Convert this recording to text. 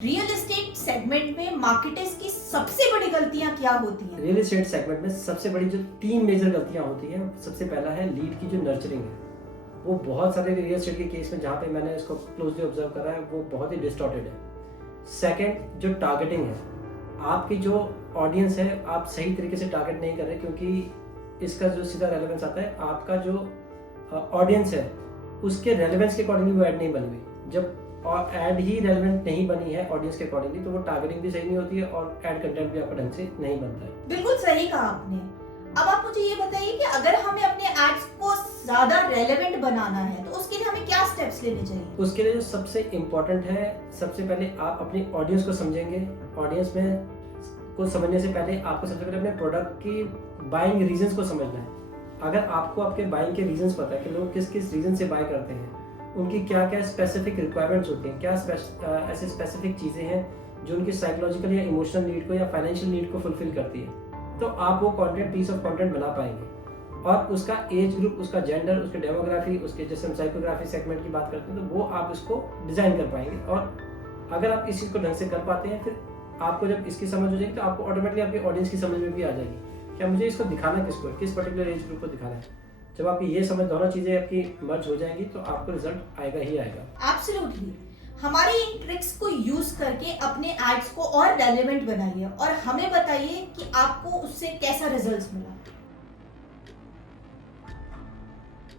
Real estate segment में marketers की सबसे बड़ी गलतियां क्या होती हैं? रियल एस्टेट सेगमेंट में सबसे बड़ी जो 3 मेजर गलतियां होती हैं, सबसे पहला है लीड की जो नर्चरिंग है। वो बहुत सारे रियल एस्टेट के केस में जहाँ पे मैंने इसको क्लोजली ऑब्जर्व करा है वो बहुत ही डिस्टॉर्टेड है। सेकंड जो टारगेटिंग है, आपकी जो ऑडियंस है आप सही तरीके से टारगेट नहीं कर रहे, क्योंकि इसका जो सीधा रेलेवेंस आता है आपका जो ऑडियंस है उसके रेलेवेंस के अकॉर्डिंगली वो ऐड नहीं बनी हुई। जब और ऐड ही रेलेवेंट नहीं बनी है ऑडियंस के अकॉर्डिंगली तो वो टारगेटिंग भी सही नहीं होती है और ऐड कंटेंट भी आपका ढंग से नहीं बनता है। बिल्कुल सही कहा आपने। अब आप मुझे ये बताइए कि अगर हमें अपने एड्स को ज्यादा रेलेवेंट बनाना है तो उसके लिए हमें क्या स्टेप्स लेने चाहिए? उसके लिए जो सबसे इम्पोर्टेंट है, सबसे पहले आप अपनी ऑडियंस को समझेंगे। ऑडियंस में को समझने से पहले आपको सबसे पहले अपने प्रोडक्ट की बाइंग रीजंस को समझना है। अगर आपको आपके बाइंग के रीजंस पता है कि लोग किस किस रीजन से बाय करते हैं, उनकी क्या क्या स्पेसिफिक रिक्वायरमेंट्स होती हैं, क्या ऐसे स्पेसिफिक चीज़ें हैं जो उनकी साइकोलॉजिकल या इमोशनल नीड को या फाइनेंशियल नीड को फुलफिल करती है, तो आप वो कंटेंट पीस ऑफ कंटेंट बना पाएंगे। और उसका एज ग्रुप, उसका जेंडर, उसके डेमोग्राफी, उसके जैसे हम साइकोग्राफी सेगमेंट की बात करते हैं तो वो आप इसको डिज़ाइन कर पाएंगे। और अगर आप इस चीज़ को ढंग से कर पाते हैं, फिर आपको जब इसकी समझ हो जाएगी तो आपको ऑटोमेटिकली आपके ऑडियंस की समझ में भी आ जाएगी क्या मुझे इसको दिखाना किसको है, किस पर्टिकुलर एज ग्रुप को दिखाना है। जब आपकी ये समझ, दोनों चीजें आपकी मर्ज हो जाएंगी तो आपको रिजल्ट आएगा ही आएगा। एब्सोल्युटली। हमारी इन ट्रिक्स को यूज करके अपने एड्स को और रेलेवेंट बनाइए और हमें बताइए कि आपको उससे कैसा रिजल्ट्स मिला।